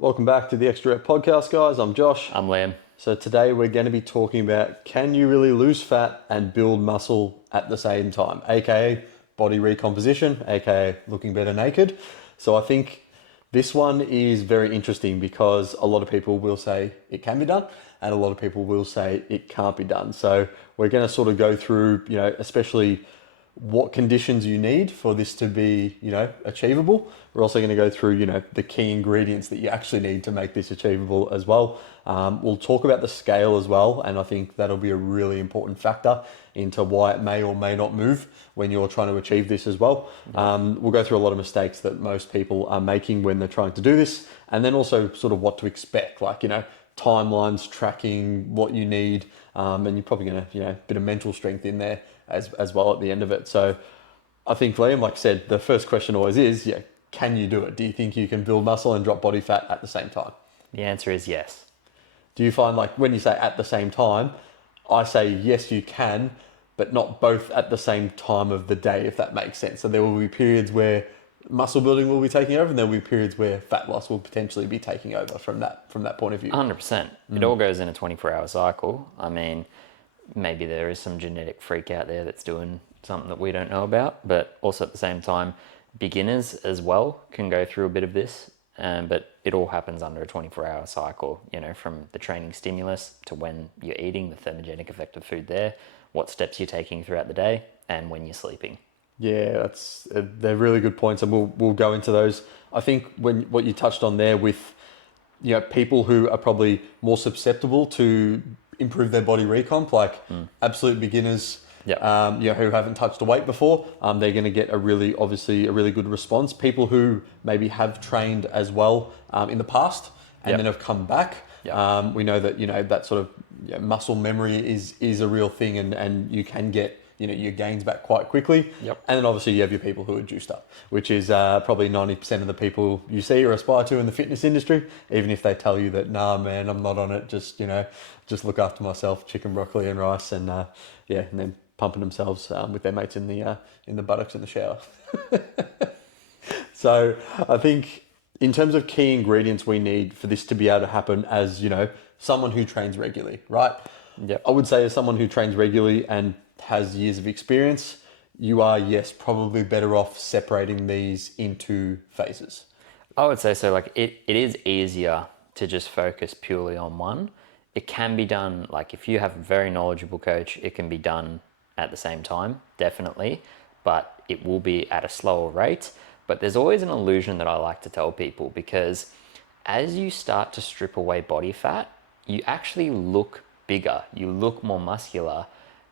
Welcome back to the Extra Rep Podcast, guys. I'm Josh. I'm Liam. So today we're going to be talking about, can you really lose fat and build muscle at the same time? AKA body recomposition, AKA looking better naked. So I think this one is very interesting because a lot of people will say it can be done and a lot of people will say it can't be done. So we're going to sort of go through, especially what conditions you need for this to be, achievable. We're also going to go through, the key ingredients that you actually need to make this achievable as well. We'll talk about the scale as well, and I think that'll be a really important factor into why it may or may not move when you're trying to achieve this as well. We'll go through a lot of mistakes that most people are making when they're trying to do this, and then also sort of what to expect, like, timelines, tracking what you need, and you're probably going to, a bit of mental strength in there as well at the end of it. So I think, Liam, like I said, the first question always is, can you do it? Do you think you can build muscle and drop body fat at the same time? The answer is yes. Do you find, like, when you say at the same time, I say yes, you can, but not both at the same time of the day, if that makes sense. So there will be periods where muscle building will be taking over, and there will be periods where fat loss will potentially be taking over from that point of view. 100%. It all goes in a 24-hour cycle. I mean, maybe there is some genetic freak out there that's doing something that we don't know about, but also at the same time, beginners as well can go through a bit of this, but it all happens under a 24-hour cycle, from the training stimulus to when you're eating, the thermogenic effect of food there, what steps you're taking throughout the day, and when you're sleeping. Yeah, they're really good points, and we'll go into those. I think what you touched on there with, people who are probably more susceptible to improve their body recomp, like absolute beginners, who haven't touched a weight before, they're going to get a really good response. People who maybe have trained as well in the past and then have come back. We know that that sort of muscle memory is a real thing, and you can get your gains back quite quickly. And then obviously you have your people who are juiced up, which is probably 90% of the people you see or aspire to in the fitness industry, even if they tell you that, nah, man, I'm not on it, just look after myself, chicken, broccoli and rice, and and then pumping themselves with their mates in the buttocks in the shower. So I think in terms of key ingredients we need for this to be able to happen as, someone who trains regularly, right? I would say as someone who trains regularly and has years of experience, you are, probably better off separating these into phases. I would say so. Like it is easier to just focus purely on one. It can be done, like if you have a very knowledgeable coach, it can be done at the same time, definitely, but it will be at a slower rate. But there's always an illusion that I like to tell people, because as you start to strip away body fat, you actually look bigger, you look more muscular,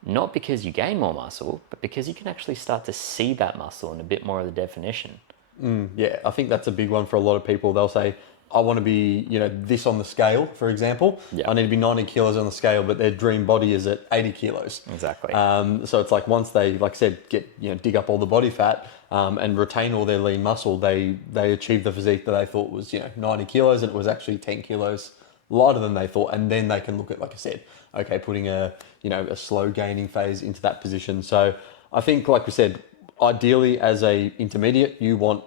not because you gain more muscle, but because you can actually start to see that muscle in a bit more of the definition. I think that's a big one for a lot of people. They'll say, I want to be, this on the scale, for example. I need to be 90 kilos on the scale, but their dream body is at 80 kilos. Exactly. So it's like once they, like I said, get, dig up all the body fat and retain all their lean muscle, they achieve the physique that they thought was, 90 kilos, and it was actually 10 kilos lighter than they thought. And then they can look at, like I said, okay, putting a slow gaining phase into that position. So I think, like we said, ideally as a intermediate, you want,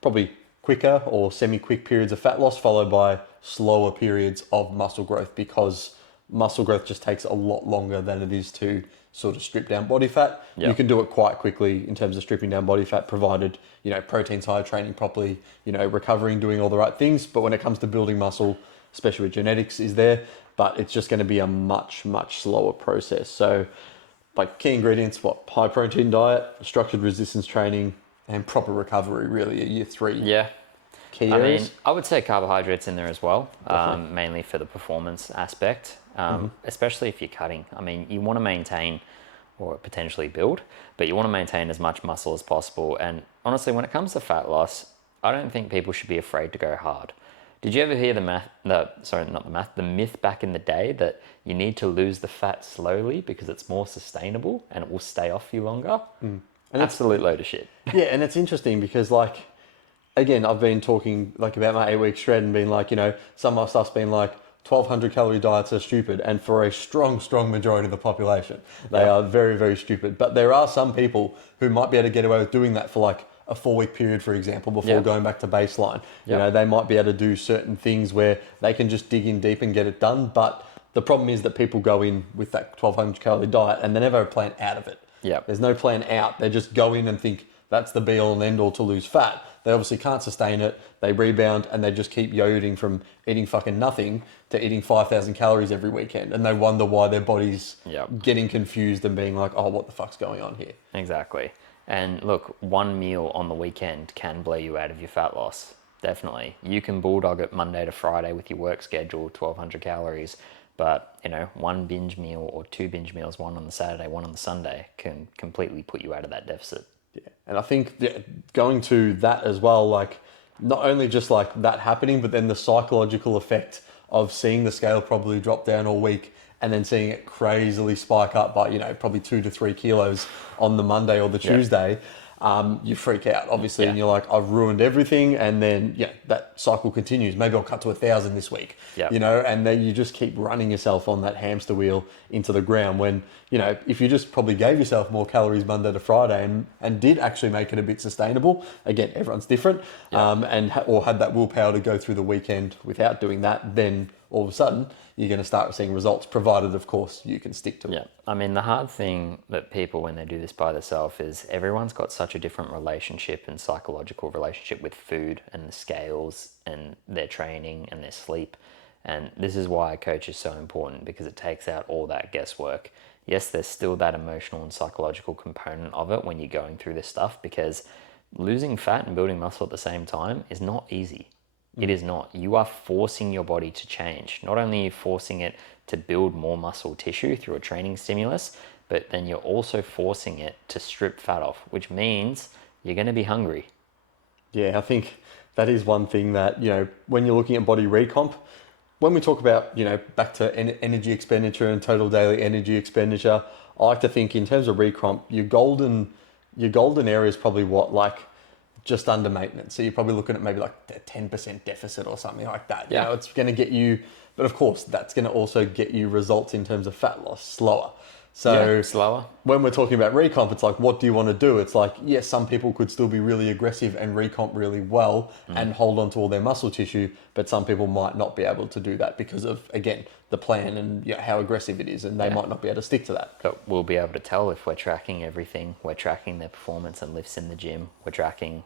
probably quicker or semi-quick periods of fat loss followed by slower periods of muscle growth, because muscle growth just takes a lot longer than it is to sort of strip down body fat. You can do it quite quickly in terms of stripping down body fat, provided, protein's high, training properly, recovering, doing all the right things. But when it comes to building muscle, especially with genetics is there, but it's just going to be a much, much slower process. So like key ingredients, high protein diet, structured resistance training, and proper recovery really are your three key areas. I mean, I would say carbohydrates in there as well, mainly for the performance aspect, especially if you're cutting. I mean, you want to maintain or potentially build, but you want to maintain as much muscle as possible. And honestly, when it comes to fat loss, I don't think people should be afraid to go hard. Did you ever hear the myth back in the day that you need to lose the fat slowly because it's more sustainable and it will stay off you longer? And absolute load of shit. Yeah, and it's interesting because, like, again, I've been talking like about my 8-week shred and been like, some of my stuff's been like 1,200 calorie diets are stupid, and for a strong majority of the population, they are very, very stupid. But there are some people who might be able to get away with doing that for like a 4-week period, for example, before going back to baseline. You Yep. know, they might be able to do certain things where they can just dig in deep and get it done. But the problem is that people go in with that 1,200 calorie diet and they never have a plan out of it. Yep. There's no plan out. They just go in and think that's the be all and end all to lose fat. They obviously can't sustain it. They rebound and they just keep yo-yoing from eating fucking nothing to eating 5,000 calories every weekend. And they wonder why their body's getting confused and being like, oh, what the fuck's going on here? Exactly. And look, one meal on the weekend can blow you out of your fat loss. Definitely. You can bulldog it Monday to Friday with your work schedule, 1,200 calories. But, you know, one binge meal or 2 binge meals, one on the Saturday, one on the Sunday, can completely put you out of that deficit. Yeah. And I think going to that as well, like not only just like that happening, but then the psychological effect of seeing the scale probably drop down all week and then seeing it crazily spike up by, you know, probably 2 to 3 kilos on the Monday or the Tuesday. You freak out, obviously, and you're like, I've ruined everything. And then, that cycle continues. Maybe I'll cut to 1,000 this week, you know, and then you just keep running yourself on that hamster wheel into the ground when, you know, if you just probably gave yourself more calories Monday to Friday and did actually make it a bit sustainable, again, everyone's different, or had that willpower to go through the weekend without doing that, then all of a sudden you're going to start seeing results, provided, of course, you can stick to it. Yeah. I mean, the hard thing that people, when they do this by themselves, is everyone's got such a different relationship and psychological relationship with food and the scales and their training and their sleep. And this is why a coach is so important, because it takes out all that guesswork. Yes, there's still that emotional and psychological component of it when you're going through this stuff, because losing fat and building muscle at the same time is not easy. It is not. You are forcing your body to change. Not only are you forcing it to build more muscle tissue through a training stimulus, but then you're also forcing it to strip fat off, which means you're going to be hungry. Yeah, I think that is one thing that, you know, when you're looking at body recomp, when we talk about, you know, back to energy expenditure and total daily energy expenditure, I like to think in terms of recomp, your golden area is probably what, like, just under maintenance. So you're probably looking at maybe like a 10% deficit or something like that. You know, it's going to get you, but of course, that's going to also get you results in terms of fat loss slower. So slower. When we're talking about recomp, it's like, what do you want to do? It's like, yes, some people could still be really aggressive and recomp really well and hold on to all their muscle tissue, but some people might not be able to do that because of, again, the plan and how aggressive it is, and they might not be able to stick to that. But we'll be able to tell if we're tracking everything. We're tracking their performance and lifts in the gym. We're tracking,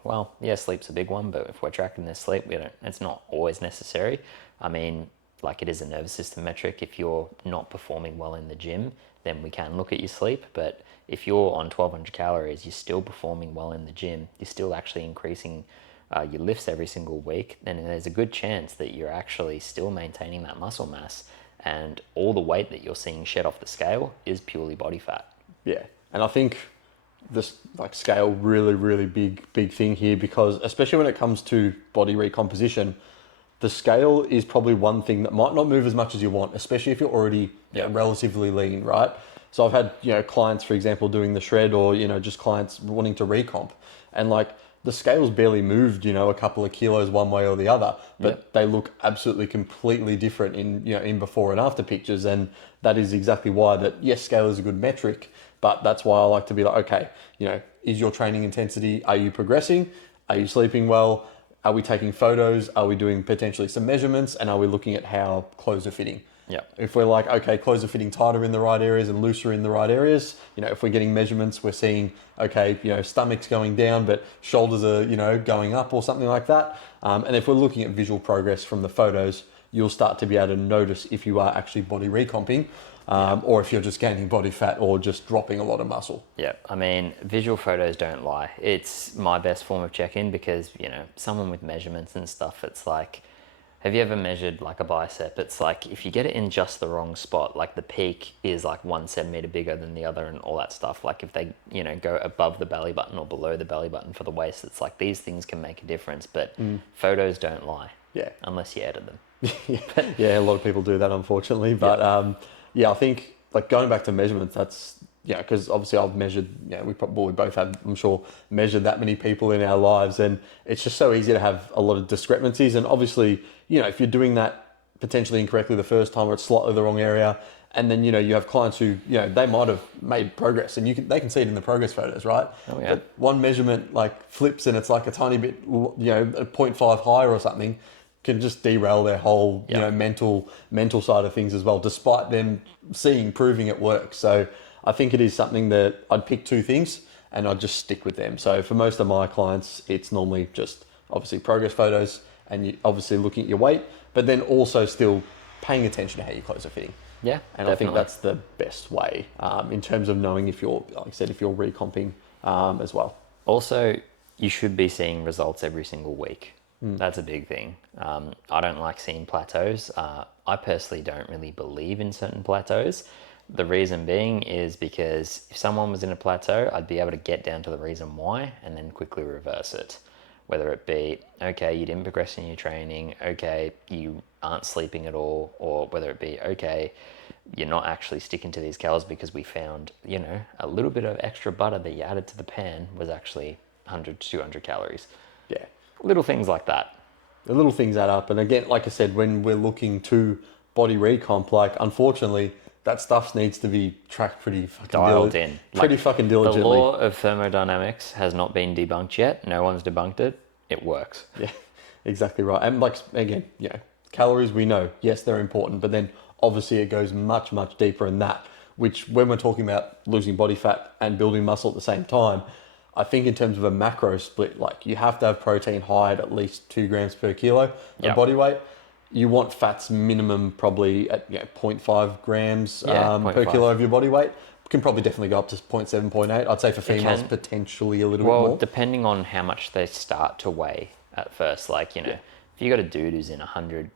sleep's a big one, but if we're tracking their sleep, it's not always necessary. I mean, like, it is a nervous system metric. If you're not performing well in the gym, then we can look at your sleep. But if you're on 1,200 calories, you're still performing well in the gym, you're still actually increasing your lifts every single week, then there's a good chance that you're actually still maintaining that muscle mass, and all the weight that you're seeing shed off the scale is purely body fat. Yeah, and I think this scale really big thing here, because especially when it comes to body recomposition, the scale is probably one thing that might not move as much as you want, especially if you're already relatively lean, right? So I've had clients, for example, doing the shred, or just clients wanting to recomp, and like the scale's barely moved a couple of kilos one way or the other, but they look absolutely completely different in before and after pictures. And that is exactly why that, yes, scale is a good metric, but that's why I like to be like, okay, is your training intensity, are you progressing? Are you sleeping well? Are we taking photos? Are we doing potentially some measurements? And are we looking at how clothes are fitting? Yeah. If we're like, okay, clothes are fitting tighter in the right areas and looser in the right areas, if we're getting measurements, we're seeing, okay, stomach's going down, but shoulders are, going up or something like that. And if we're looking at visual progress from the photos, you'll start to be able to notice if you are actually body recomping, or if you're just gaining body fat or just dropping a lot of muscle. Yeah, I mean, visual photos don't lie. It's my best form of check-in, because, someone with measurements and stuff, it's like, have you ever measured like a bicep? It's like, if you get it in just the wrong spot, like the peak is like 1 centimeter bigger than the other and all that stuff. Like if they, go above the belly button or below the belly button for the waist, it's like these things can make a difference, but photos don't lie. Yeah. Unless you edit them. Yeah, a lot of people do that, unfortunately. But I think like going back to measurements, that's, because obviously I've measured, we both have, I'm sure, measured that many people in our lives, and it's just so easy to have a lot of discrepancies. And obviously, if you're doing that potentially incorrectly the first time, or it's slightly the wrong area, And then, you have clients who, they might have made progress and they can see it in the progress photos, right? Oh, yeah. But one measurement like flips and it's like a tiny bit, a 0.5 higher or something can just derail their whole, mental side of things as well, despite them proving it works. So I think it is something that I'd pick two things and I'd just stick with them. So for most of my clients, it's normally just obviously progress photos and you obviously looking at your weight, but then also still paying attention to how your clothes are fitting. Yeah, and definitely. I think that's the best way in terms of knowing if you're, like I said, if you're recomping as well. Also, you should be seeing results every single week. That's a big thing. I don't like seeing plateaus. I personally don't really believe in certain plateaus. The reason being is because if someone was in a plateau, I'd be able to get down to the reason why and then quickly reverse it. Whether it be, okay, you didn't progress in your training, okay, you aren't sleeping at all, or whether it be, okay, you're not actually sticking to these calories because we found, a little bit of extra butter that you added to the pan was actually 100 to 200 calories. Yeah. Little things like that. The little things add up. And again, like I said, when we're looking to body recomp, like unfortunately, that stuff needs to be tracked pretty fucking Dialed in. Pretty fucking diligently. The law of thermodynamics has not been debunked yet. No one's debunked it. It works. Yeah, exactly right. And like, again, calories, we know, yes, they're important, but then obviously it goes much, much deeper in that, which when we're talking about losing body fat and building muscle at the same time, I think in terms of a macro split, like you have to have protein high at least 2 grams per kilo of body weight. You want fats minimum probably at 0.5 grams per 0.5. kilo of your body weight. Can probably definitely go up to 0.7, 0.8. I'd say for females, potentially a little bit more. Well, depending on how much they start to weigh at first. Like, if you got a dude who's in 100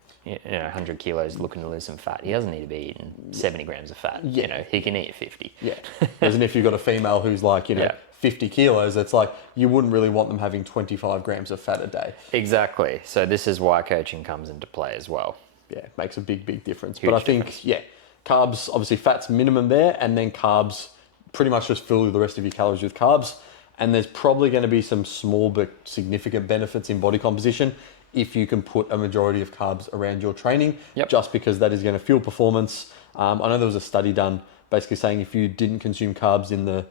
kilos looking to lose some fat, he doesn't need to be eating 70 grams of fat. Yeah. He can eat 50. Yeah. Whereas if you've got a female who's like, 50 kilos, it's like you wouldn't really want them having 25 grams of fat a day. Exactly. So this is why coaching comes into play as well. Yeah, it makes a big, big difference. Huge but I think, carbs, obviously fat's minimum there, and then carbs, pretty much just fill the rest of your calories with carbs. And there's probably going to be some small but significant benefits in body composition if you can put a majority of carbs around your training, just because that is going to fuel performance. I know there was a study done basically saying if you didn't consume carbs in the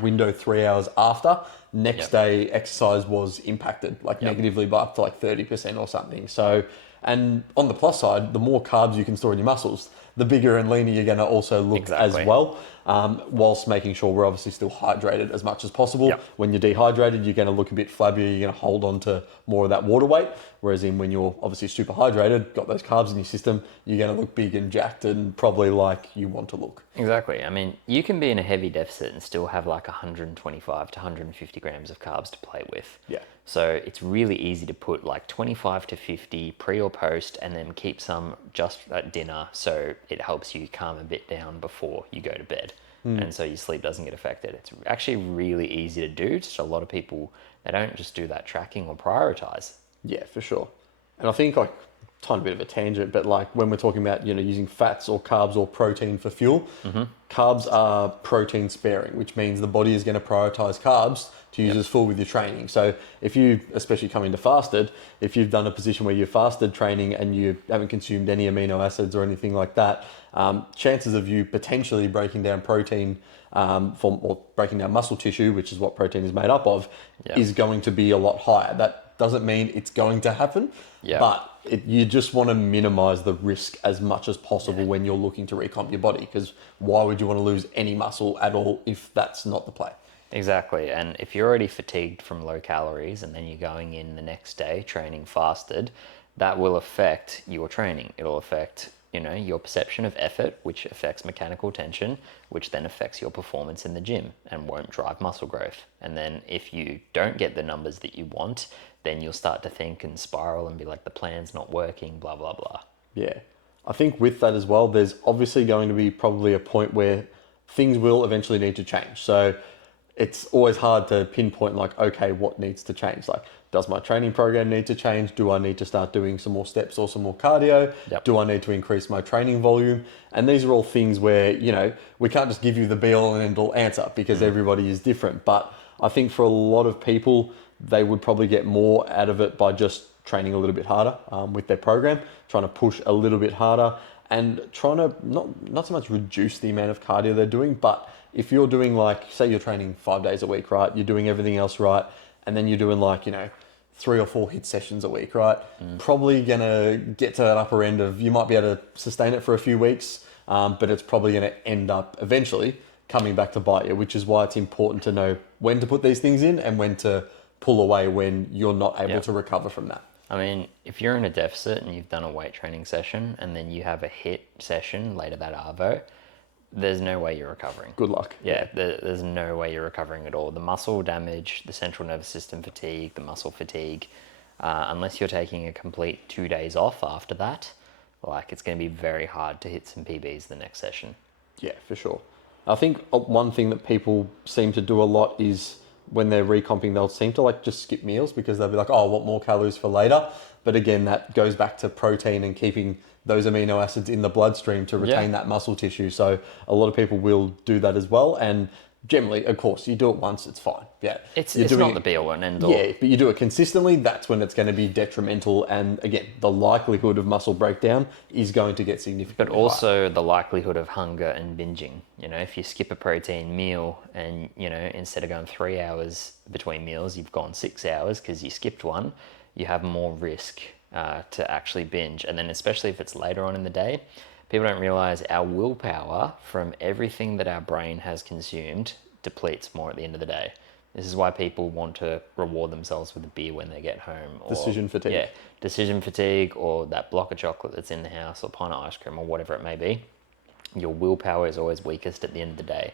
window 3 hours after, next day exercise was impacted negatively by up to 30% or something. So, and on the plus side, the more carbs you can store in your muscles, the bigger and leaner you're going to also look as well, whilst making sure we're obviously still hydrated as much as possible. When you're dehydrated, you're going to look a bit flabbier, you're going to hold on to more of that water weight, whereas when you're obviously super hydrated, got those carbs in your system, you're going to look big and jacked and probably like you want to look. Exactly. I mean, you can be in a heavy deficit and still have 125 to 150 grams of carbs to play with. Yeah. So it's really easy to put 25 to 50 pre or post and then keep some just at dinner, so it helps you calm a bit down before you go to bed. And so your sleep doesn't get affected. It's actually really easy to do. Just a lot of people, they don't just do that tracking or prioritize. Yeah, for sure. And I think tiny bit of a tangent, but when we're talking about using fats or carbs or protein for fuel, carbs are protein sparing, which means the body is going to prioritize carbs to use as fuel with your training. So if you, especially coming to fasted, if you've done a position where you're fasted training and you haven't consumed any amino acids or anything like that, chances of you potentially breaking down protein or breaking down muscle tissue, which is what protein is made up of, is going to be a lot higher. That doesn't mean it's going to happen, but you just want to minimize the risk as much as possible when you're looking to recomp your body, because why would you want to lose any muscle at all if that's not the play? Exactly. And if you're already fatigued from low calories and then you're going in the next day training fasted, that will affect your training. It'll affect your perception of effort, which affects mechanical tension, which then affects your performance in the gym and won't drive muscle growth. And then if you don't get the numbers that you want, then you'll start to think and spiral and be like, the plan's not working, blah, blah, blah. Yeah. I think with that as well, there's obviously going to be probably a point where things will eventually need to change. So it's always hard to pinpoint okay, what needs to change? Does my training program need to change? Do I need to start doing some more steps or some more cardio? Do I need to increase my training volume? And these are all things where, we can't just give you the be all and end all answer because everybody is different. But I think for a lot of people, they would probably get more out of it by just training a little bit harder with their program, trying to push a little bit harder, and trying to not so much reduce the amount of cardio they're doing, but if you're doing like, say you're training 5 days a week, right? You're doing everything else right, and then you're doing like, 3 or 4 hit sessions a week, right? Probably gonna get to that upper end of, you might be able to sustain it for a few weeks, but it's probably gonna end up eventually coming back to bite you, which is why it's important to know when to put these things in and when to pull away when you're not able to recover from that. I mean, if you're in a deficit and you've done a weight training session and then you have a hit session later that Arvo, there's no way you're recovering. Good luck. Yeah, there's no way you're recovering at all. The muscle damage, the central nervous system fatigue, the muscle fatigue, unless you're taking a complete 2 days off after that, like it's going to be very hard to hit some PBs the next session. Yeah, for sure. I think one thing that people seem to do a lot is when they're recomping, they'll seem to like just skip meals because they'll be like, oh, I want more calories for later. But again, that goes back to protein and keeping those amino acids in the bloodstream to retain that muscle tissue. So a lot of people will do that as well. And generally, of course, you do it once, it's fine. Yeah, it's not the be all and end all. Yeah, but you do it consistently, that's when it's going to be detrimental. And again, the likelihood of muscle breakdown is going to get significantly But also the likelihood of hunger and binging. If you skip a protein meal and, instead of going 3 hours between meals, you've gone 6 hours because you skipped one, you have more risk to actually binge. And then especially if it's later on in the day, people don't realize our willpower from everything that our brain has consumed depletes more at the end of the day. This is why people want to reward themselves with a beer when they get home. Or, decision fatigue. Yeah, decision fatigue, or that block of chocolate that's in the house, or pint of ice cream, or whatever it may be. Your willpower is always weakest at the end of the day.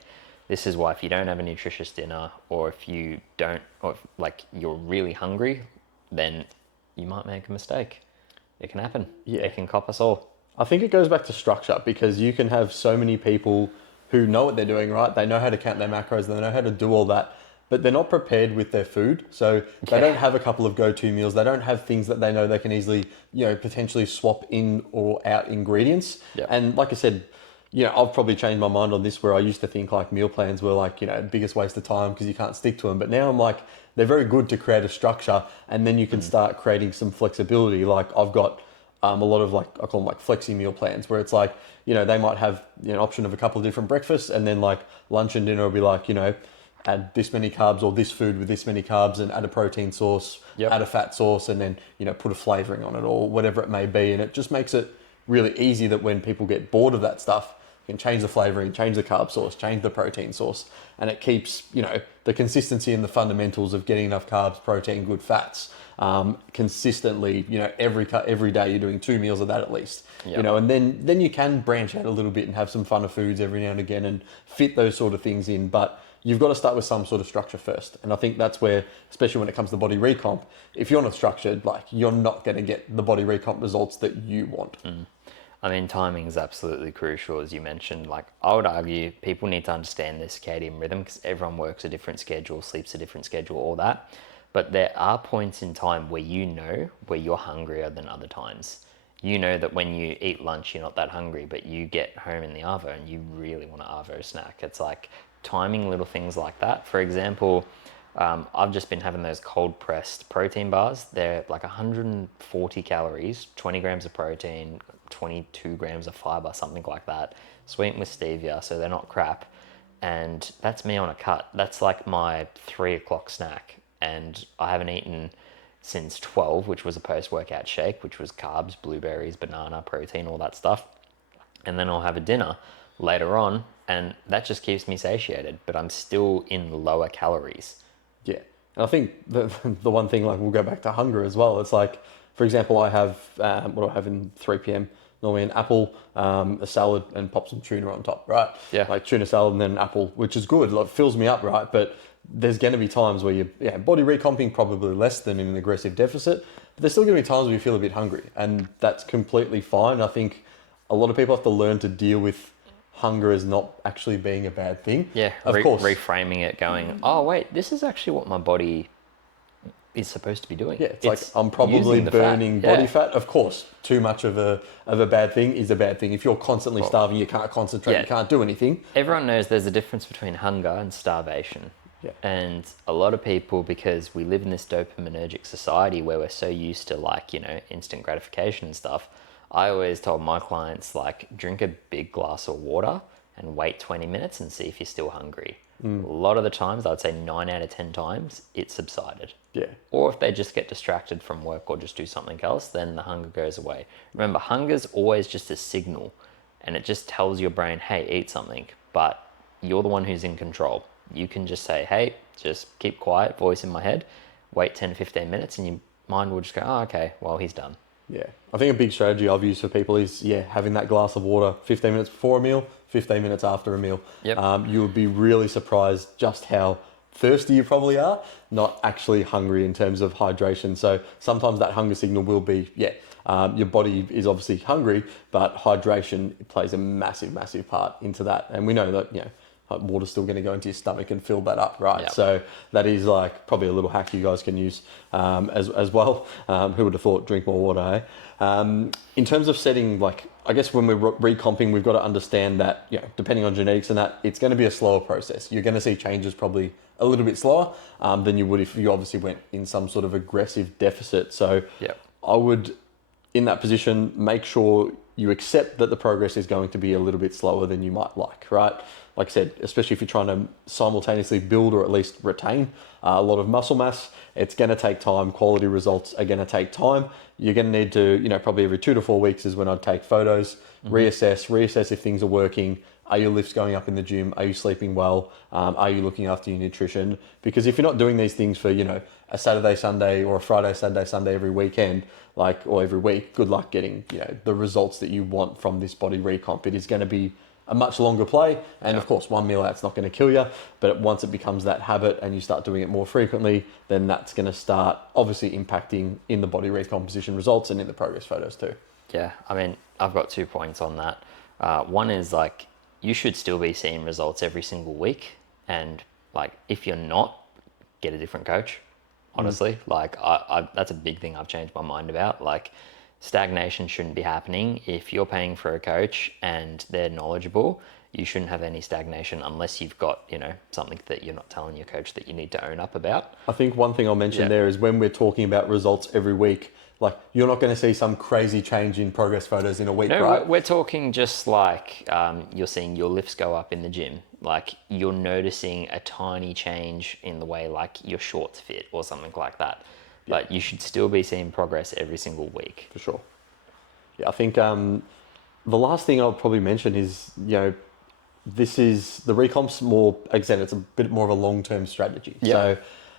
This is why if you don't have a nutritious dinner, or if you don't, or if, like you're really hungry, then you might make a mistake. It can happen. Yeah. It can cop us all. I think it goes back to structure because you can have so many people who know what they're doing, right? They know how to count their macros, they know how to do all that, but they're not prepared with their food. So they don't have a couple of go-to meals. They don't have things that they know they can easily, potentially swap in or out ingredients. Yep. And like I said, I've probably changed my mind on this where I used to think like meal plans were like, biggest waste of time because you can't stick to them. But now I'm like, they're very good to create a structure and then you can start creating some flexibility. Like I've got a lot of like, I call them like flexi meal plans where it's like, they might have an option of a couple of different breakfasts and then like lunch and dinner will be like, add this many carbs or this food with this many carbs and add a protein source, add a fat source and then, put a flavoring on it or whatever it may be. And it just makes it really easy that when people get bored of that stuff, you can change the flavoring, change the carb source, change the protein source. And it keeps, the consistency and the fundamentals of getting enough carbs, protein, good fats, consistently, every day you're doing 2 meals of that at least, and then you can branch out a little bit and have some funner foods every now and again and fit those sort of things in. But you've got to start with some sort of structure first. And I think that's where, especially when it comes to body recomp, if you're not structured, like you're not going to get the body recomp results that you want. I mean, timing is absolutely crucial, as you mentioned. Like, I would argue people need to understand their circadian rhythm because everyone works a different schedule, sleeps a different schedule, all that. But there are points in time where where you're hungrier than other times. You know that when you eat lunch, you're not that hungry, but you get home in the Arvo and you really want an Arvo snack. It's like timing little things like that. For example, I've just been having those cold pressed protein bars. They're like 140 calories, 20 grams of protein, 22 grams of fiber, something like that, sweetened with stevia, so they're not crap. And that's me on a cut. That's like my 3 o'clock snack. And I haven't eaten since 12, which was a post-workout shake, which was carbs, blueberries, banana, protein, all that stuff. And then I'll have a dinner later on, and that just keeps me satiated, but I'm still in lower calories. Yeah. And I think the one thing, like we'll go back to hunger as well. It's like, for example, I have, what do I have in 3 p.m? Normally an apple, a salad and pop some tuna on top, right? Yeah. Like tuna salad and then an apple, which is good, like fills me up, right? But there's going to be times where you're body recomping probably less than in an aggressive deficit, but there's still going to be times where you feel a bit hungry and that's completely fine. I think a lot of people have to learn to deal with hunger as not actually being a bad thing. Yeah, of course. Reframing it going, oh wait, this is actually what my body is supposed to be doing. Yeah, it's like I'm probably burning body fat. Of course, too much of a bad thing is a bad thing. If you're constantly starving, you can't concentrate, you can't do anything. Everyone knows there's a difference between hunger and starvation. Yeah. And a lot of people, because we live in this dopaminergic society where we're so used to like, instant gratification and stuff, I always told my clients, like, drink a big glass of water and wait 20 minutes and see if you're still hungry. A lot of the times, I'd say 9 out of 10 times, it subsided. Yeah. Or if they just get distracted from work or just do something else, then the hunger goes away. Remember, hunger's always just a signal, and it just tells your brain, hey, eat something. But you're the one who's in control. You can just say, hey, just keep quiet, voice in my head, wait 10 to 15 minutes, and your mind will just go, oh, okay, well, he's done. Yeah. I think a big strategy I've used for people is, having that glass of water 15 minutes before a meal, 15 minutes after a meal. Yep. You would be really surprised just how thirsty you probably are, not actually hungry in terms of hydration. So sometimes that hunger signal will be, your body is obviously hungry, but hydration plays a massive, massive part into that. And we know that, water's still going to go into your stomach and fill that up, right? Yep. So that is like probably a little hack you guys can use as well. Who would have thought drink more water, eh? In terms of setting, like, I guess when we're recomping, we've got to understand that, depending on genetics and that, it's going to be a slower process. You're going to see changes probably a little bit slower than you would if you obviously went in some sort of aggressive deficit. So Yep. I would, in that position, make sure you accept that the progress is going to be a little bit slower than you might like, right? Like I said, especially if you're trying to simultaneously build or at least retain a lot of muscle mass, it's going to take time. Quality results are going to take time. You're going to need to, probably every 2 to 4 weeks is when I'd take photos, reassess if things are working. Are your lifts going up in the gym? Are you sleeping well? Are you looking after your nutrition? Because if you're not doing these things for, a Saturday, Sunday, or a Friday, Saturday, Sunday every weekend, or every week, good luck getting, the results that you want from this body recomp. It is going to be a much longer play. And of course, one meal out's not going to kill you. But once it becomes that habit and you start doing it more frequently, then that's going to start obviously impacting in the body recomposition results and in the progress photos too. Yeah, I mean, I've got 2 points on that. One is like, you should still be seeing results every single week. And like, if you're not, get a different coach, honestly. Like, I that's a big thing I've changed my mind about. Like, stagnation shouldn't be happening. If you're paying for a coach and they're knowledgeable, you shouldn't have any stagnation unless you've got, something that you're not telling your coach that you need to own up about. I think one thing I'll mention there is when we're talking about results every week, like, you're not going to see some crazy change in progress photos in a week, No, right? we're talking just like you're seeing your lifts go up in the gym. Like, you're noticing a tiny change in the way like your shorts fit or something like that. But you should still be seeing progress every single week. For sure. Yeah, I think the last thing I'll probably mention is, this is the recomp's more, again, it's a bit more of a long-term strategy. Yep. So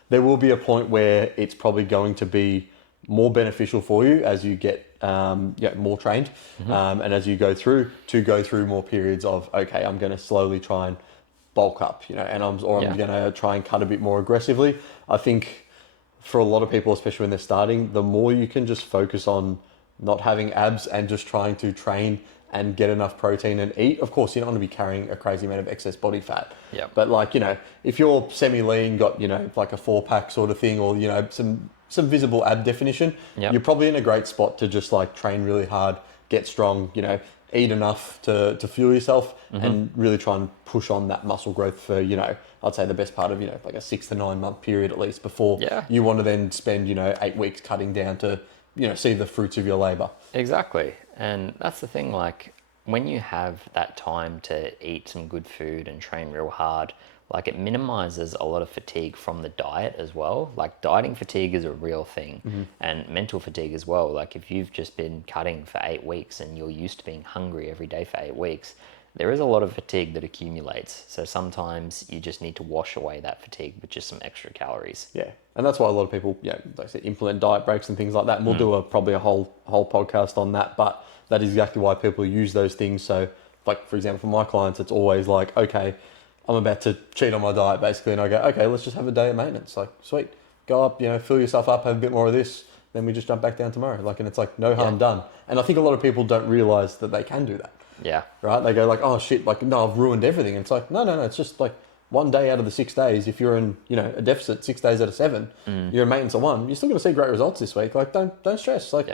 there will be a point where it's probably going to be more beneficial for you as you get more trained and as you go through more periods of, okay, I'm going to slowly try and bulk up, and I'm going to try and cut a bit more aggressively. I think for a lot of people, especially when they're starting, the more you can just focus on not having abs and just trying to train and get enough protein and eat. Of course, you don't want to be carrying a crazy amount of excess body fat. Yep. But like, if you're semi-lean, got, like a 4-pack sort of thing, or, some visible ab definition, you're probably in a great spot to just like train really hard, get strong, eat enough to fuel yourself and really try and push on that muscle growth for, I'd say the best part of, like a 6 to 9 month period at least before you want to then spend, 8 weeks cutting down to, see the fruits of your labor. Exactly. And that's the thing, like, when you have that time to eat some good food and train real hard, like, it minimizes a lot of fatigue from the diet as well. Like, dieting fatigue is a real thing, and mental fatigue as well. Like, if you've just been cutting for 8 weeks and you're used to being hungry every day for 8 weeks, there is a lot of fatigue that accumulates. So sometimes you just need to wash away that fatigue with just some extra calories. Yeah. And that's why a lot of people, like I said, implement diet breaks and things like that. And we'll do probably a whole podcast on that. But that is exactly why people use those things. So, like, for example, for my clients, it's always like, okay, I'm about to cheat on my diet, basically. And I go, okay, let's just have a day of maintenance. Like, sweet. Go up, fill yourself up, have a bit more of this. Then we just jump back down tomorrow. Like, and it's like no harm done. And I think a lot of people don't realize that they can do that. Yeah. Right? They go like, oh shit, like, no, I've ruined everything. And it's like, no. It's just like one day out of the 6 days. If you're in, a deficit 6 days out of 7, you're in maintenance of 1, you're still going to see great results this week. Like, don't stress. Like,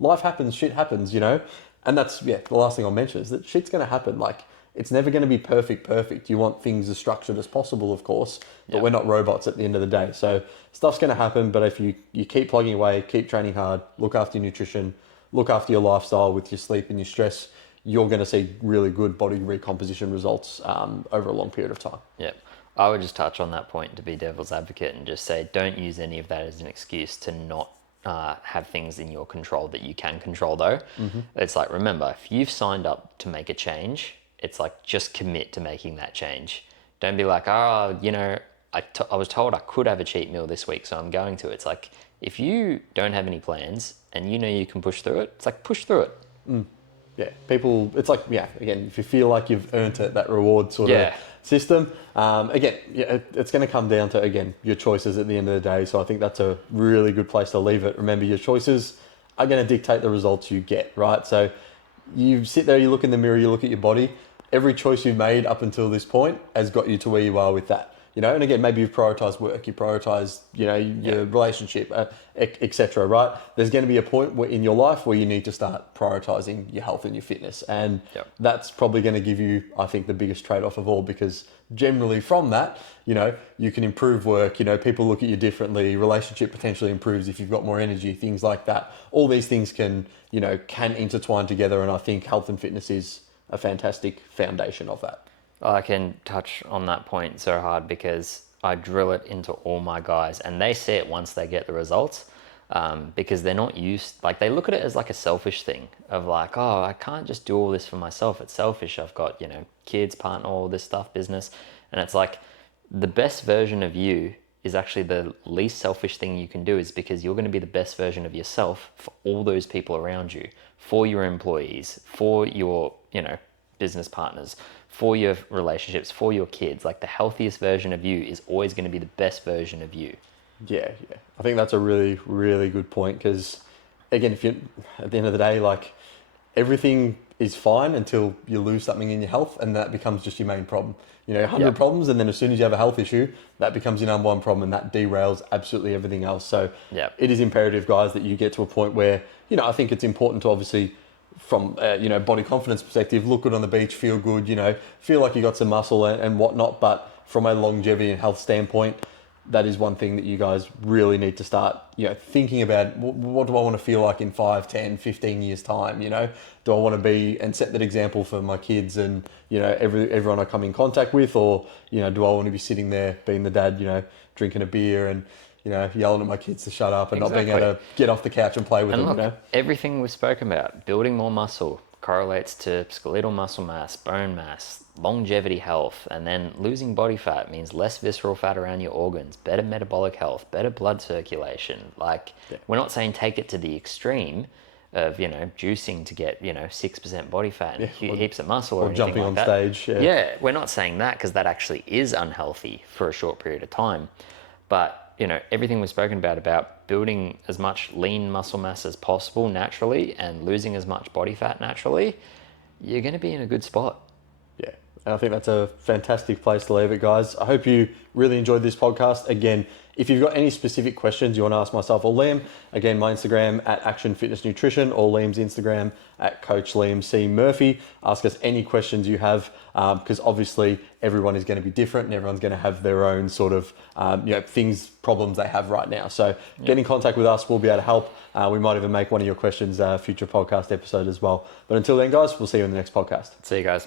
life happens, shit happens, And that's, the last thing I'll mention is that shit's going to happen. Like, it's never going to be perfect. You want things as structured as possible, of course, but we're not robots at the end of the day. So stuff's going to happen, but if you keep plugging away, keep training hard, look after your nutrition, look after your lifestyle with your sleep and your stress, you're going to see really good body recomposition results over a long period of time. Yep. I would just touch on that point to be devil's advocate and just say, don't use any of that as an excuse to not have things in your control that you can control though. It's like, remember, if you've signed up to make a change, it's like, just commit to making that change. Don't be like, oh, you know, I was told I could have a cheat meal this week, so I'm going to. It's like, if you don't have any plans and you know you can push through it, it's like, push through it. Yeah, people, it's like, again, if you feel like you've earned it, that reward sort of system, again, it's going to come down to, again, your choices at the end of the day. So I think that's a really good place to leave it. Remember, your choices are going to dictate the results you get, right? So you sit there, you look in the mirror, you look at your body. Every choice you've made up until this point has got you to where you are with that. You know, and again, maybe you've prioritized work, you prioritize, you know, your relationship, etc. Right? There's going to be a point in your life where you need to start prioritizing your health and your fitness, and that's probably going to give you, I think, the biggest trade-off of all, because generally from that, you know, you can improve work. You know, people look at you differently. Relationship potentially improves if you've got more energy. Things like that. All these things can intertwine together, and I think health and fitness is a fantastic foundation of that. I can touch on that point so hard because I drill it into all my guys and they see it once they get the results, because they're not used, like they look at it as like a selfish thing of like, oh, I can't just do all this for myself. It's selfish. I've got, you know, kids, partner, all this stuff, business. And it's like the best version of you is actually the least selfish thing you can do, is because you're going to be the best version of yourself for all those people around you, for your employees, for your, you know, business partners, for your relationships, for your kids. Like the healthiest version of you is always going to be the best version of you. Yeah. I think that's a really, really good point, because again, if you, at the end of the day, like everything is fine until you lose something in your health, and that becomes just your main problem. You know, 100 problems, and then as soon as you have a health issue, that becomes your number one problem, and that derails absolutely everything else. So it is imperative, guys, that you get to a point where, you know, I think it's important to obviously, from body confidence perspective, look good on the beach, feel good, you know, feel like you got some muscle and whatnot. But from a longevity and health standpoint, that is one thing that you guys really need to start, you know, thinking about. What do I want to feel like in 5, 10, 15 years time? You know, do I want to be and set that example for my kids and, you know, everyone I come in contact with? Or, you know, do I want to be sitting there being the dad, you know, drinking a beer and, you know, yelling at my kids to shut up and not being able to get off the couch and play with them, look, you know? Everything we've spoken about, building more muscle, correlates to skeletal muscle mass, bone mass, longevity health, and then losing body fat means less visceral fat around your organs, better metabolic health, better blood circulation. Like, we're not saying take it to the extreme of, you know, juicing to get, you know, 6% body fat and heaps of muscle or jumping like on that. stage. Yeah, we're not saying that, because that actually is unhealthy for a short period of time. But, you know, everything we've spoken about building as much lean muscle mass as possible naturally and losing as much body fat naturally, you're going to be in a good spot. Yeah, and I think that's a fantastic place to leave it, guys. I hope you really enjoyed this podcast. Again, if you've got any specific questions you want to ask myself or Liam, again, my Instagram at Action Fitness Nutrition, or Liam's Instagram at Coach Liam C. Murphy. Ask us any questions you have, because obviously everyone is going to be different and everyone's going to have their own sort of problems they have right now. So get in contact with us. We'll be able to help. We might even make one of your questions a future podcast episode as well. But until then, guys, we'll see you in the next podcast. See you guys.